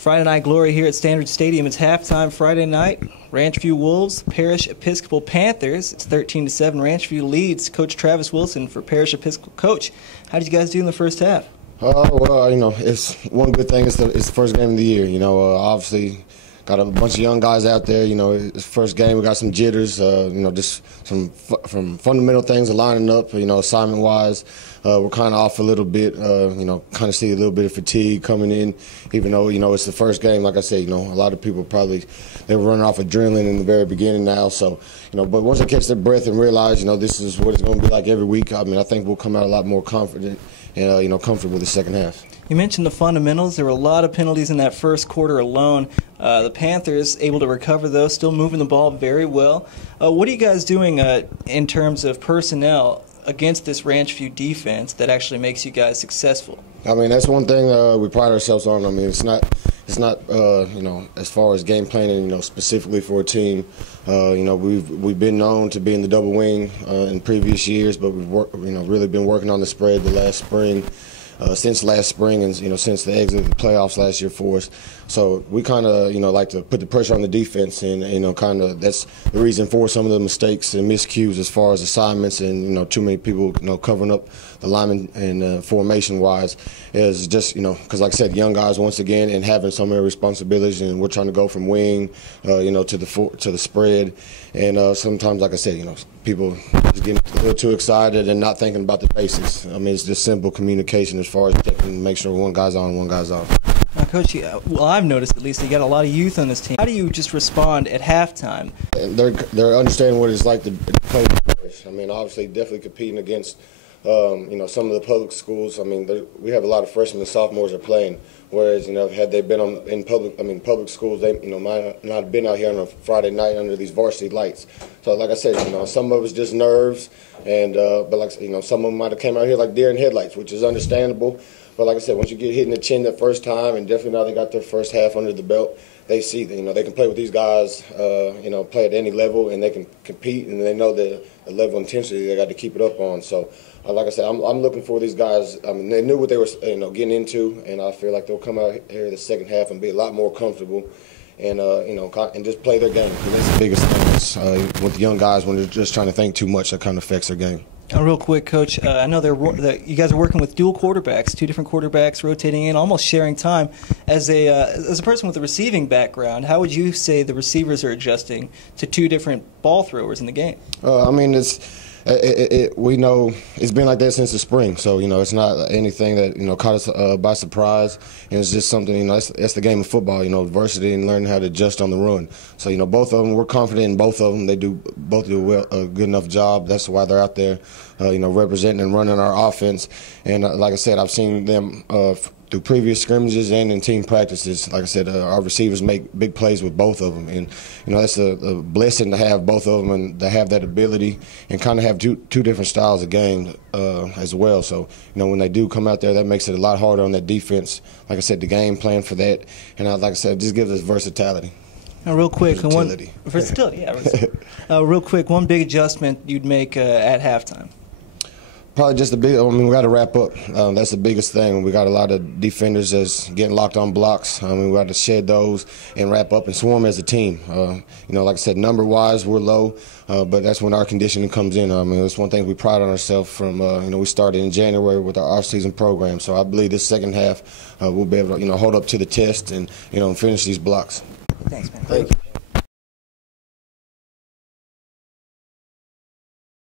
Friday Night Glory here at Standard Stadium. It's halftime Friday night. Ranchview Wolves, Parish Episcopal Panthers. It's 13-7. Ranchview leads. Coach Travis Wilson for Parish Episcopal. Coach, how did you guys do in the first half? Well, it's one good thing. It's the first game of the year. Obviously got a bunch of young guys out there. It's first game. We got some jitters. Just some fundamental things are lining up. Assignment-wise, we're kind of off a little bit. Kind of see a little bit of fatigue coming in. Even though it's the first game, like I said, a lot of people they were running off adrenaline in the very beginning now. So but once they catch their breath and realize this is what it's going to be like every week, I think we'll come out a lot more confident and comfortable the second half. You mentioned the fundamentals. There were a lot of penalties in that first quarter alone. The Panthers able to recover those, still moving the ball very well. What are you guys doing in terms of personnel against this Ranchview defense that actually makes you guys successful? That's one thing we pride ourselves on. It's not as far as game planning, specifically for a team. We've been known to be in the double wing in previous years, but we've really been working on the spread since last spring and since the exit of the playoffs last year for us. So we kind of like to put the pressure on the defense, and that's the reason for some of the mistakes and miscues as far as assignments and too many people covering up the linemen and formation wise is just because like I said, young guys once again and having so many responsibilities, and we're trying to go from wing to the spread, and sometimes like I said people just getting a little too excited and not thinking about the basics. It's just simple communication as far as checking to make sure one guy's on, one guy's off. Now, Coach, well, I've noticed at least you got a lot of youth on this team. How do you just respond at halftime? They're understanding what it's like to play the Parish. Obviously, definitely competing against some of the public schools. We have a lot of freshmen and sophomores that are playing. Whereas had they been in public schools, they might not have been out here on a Friday night under these varsity lights. So like I said, some of it's just nerves, and but like some of them might have came out here like deer in headlights, which is understandable. But like I said, once you get hit in the chin the first time, and definitely now they got their first half under the belt, they see that they can play with these guys, play at any level, and they can compete, and they know the level of intensity they got to keep it up on. So, like I said, I'm looking for these guys. They knew what they were getting into, and I feel like they'll come out here the second half and be a lot more comfortable, and and just play their game. That's the biggest thing with the young guys when they're just trying to think too much. That kind of affects their game. Real quick, Coach, I know you guys are working with dual quarterbacks, two different quarterbacks rotating in, almost sharing time. As a person with a receiving background, how would you say the receivers are adjusting to two different ball throwers in the game? We know it's been like that since the spring, so it's not anything that caught us by surprise, and it's just something that's the game of football, adversity and learning how to adjust on the run. So both of them, we're confident in both of them. They both do a good enough job. That's why they're out there, representing and running our offense. And like I said, I've seen them through previous scrimmages and in team practices. Like I said, our receivers make big plays with both of them, and that's a blessing to have both of them and to have that ability and kind of have two different styles of game as well. So when they do come out there, that makes it a lot harder on that defense. Like I said, the game plan for that, and like I said, it just gives us versatility. Now, real quick, versatility, yeah. Real quick, one big adjustment you'd make at halftime. Probably just we got to wrap up. That's the biggest thing. We got a lot of defenders that's getting locked on blocks. We got to shed those and wrap up and swarm as a team. Like I said, number-wise, we're low, but that's when our conditioning comes in. It's one thing we pride on ourselves from, we started in January with our off-season program. So I believe this second half we'll be able to, hold up to the test and, finish these blocks. Thanks, man. Thank you.